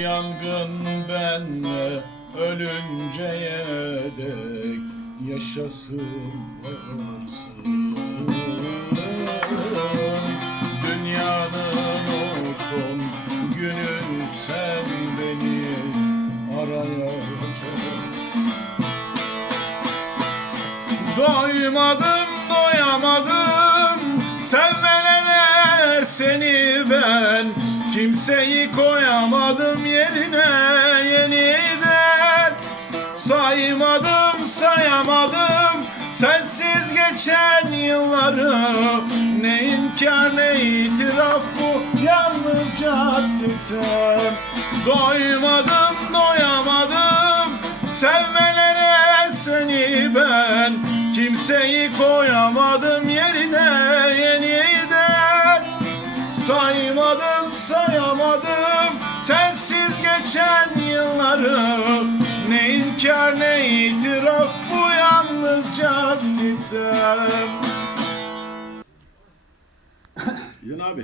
yangın benle ölünceye dek yaşasın varsın. Dünyanın olsun günü sen beni arayacaksın. Doymadım doyamadım sevmelere seni ben Kimseyi koyamadım yerine yeniden. Saymadım sayamadım sensiz geçen yılları. Ne inkar ne itiraf bu yalnızca sitem. Doymadım doyamadım sevmelere seni ben. Kimseyi koyamadım yerine geçen yıllarım Ne inkar ne itiraf bu yalnızca sitem. Yine abi